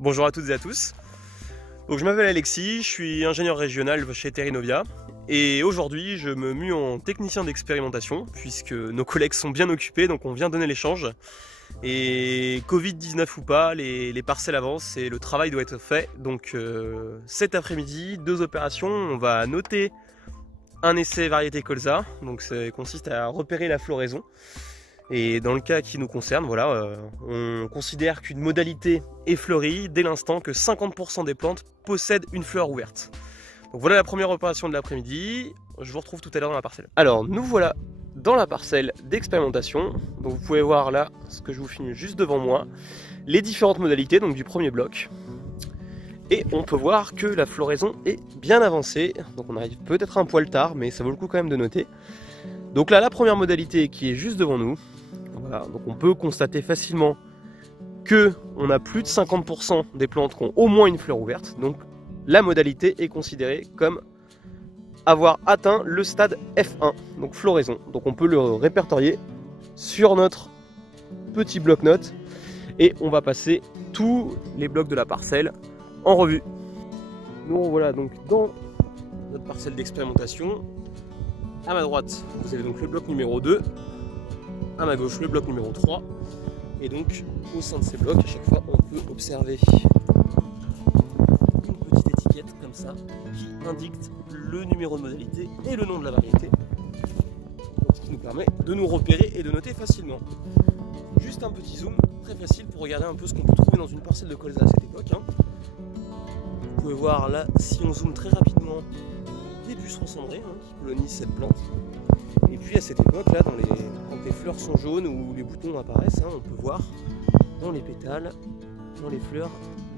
Bonjour à toutes et à tous. Donc, je m'appelle Alexis, je suis ingénieur régional chez Terrinovia et aujourd'hui je me mue en technicien d'expérimentation puisque nos collègues sont bien occupés, donc on vient donner l'échange. Et Covid-19 ou pas, les parcelles avancent et le travail doit être fait. Donc cet après-midi, 2 opérations. On va noter un essai variété colza, donc ça consiste à repérer la floraison. Et dans le cas qui nous concerne, voilà, on considère qu'une modalité est fleurie dès l'instant que 50% des plantes possèdent une fleur ouverte. Donc voilà la première opération de l'après-midi. Je vous retrouve tout à l'heure dans la parcelle. Alors nous voilà dans la parcelle d'expérimentation. Donc vous pouvez voir là, ce que je vous filme juste devant moi, les différentes modalités donc du premier bloc. Et on peut voir que la floraison est bien avancée. Donc on arrive peut-être un poil tard, mais ça vaut le coup quand même de noter. Donc là, la première modalité qui est juste devant nous. Voilà, donc on peut constater facilement que on a plus de 50% des plantes qui ont au moins une fleur ouverte. Donc la modalité est considérée comme avoir atteint le stade F1, donc floraison. Donc on peut le répertorier sur notre petit bloc-notes et on va passer tous les blocs de la parcelle en revue. Nous voilà donc dans notre parcelle d'expérimentation. À ma droite, vous avez donc le bloc numéro 2. À ma gauche, le bloc numéro 3. Et donc, au sein de ces blocs, à chaque fois, on peut observer une petite étiquette comme ça qui indique le numéro de modalité et le nom de la variété. Ce qui nous permet de nous repérer et de noter facilement. Juste un petit zoom, très facile pour regarder un peu ce qu'on peut trouver dans une parcelle de colza à cette époque. Vous pouvez voir là, si on zoome très rapidement, des pucerons cendrés qui colonisent cette plante. Et puis à cette époque là, quand les fleurs sont jaunes ou les boutons apparaissent, on peut voir dans les pétales, dans les fleurs,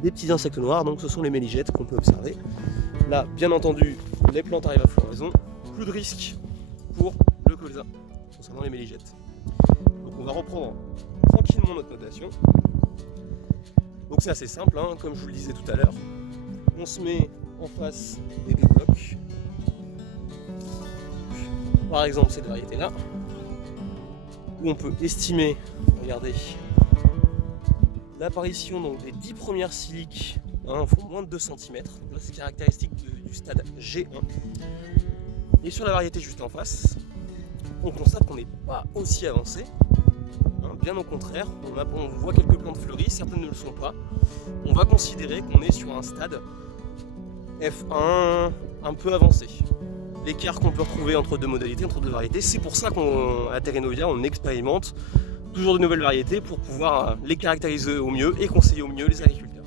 des petits insectes noirs, donc ce sont les méligettes qu'on peut observer. Là, bien entendu, les plantes arrivent à floraison, plus de risque pour le colza concernant les méligettes. Donc on va reprendre tranquillement notre notation. Donc c'est assez simple, comme je vous le disais tout à l'heure. On se met en face des deux blocs. Par exemple cette variété là, où on peut estimer, regardez, l'apparition des 10 premières siliques font moins de 2 cm. Là c'est caractéristique du stade G1. Et sur la variété juste en face, on constate qu'on n'est pas aussi avancé. Bien au contraire, on voit quelques plantes fleuries, certaines ne le sont pas. On va considérer qu'on est sur un stade F1 un peu avancé. L'écart qu'on peut retrouver entre deux modalités, entre deux variétés, c'est pour ça qu'à Terrinovia on expérimente toujours de nouvelles variétés pour pouvoir les caractériser au mieux et conseiller au mieux les agriculteurs.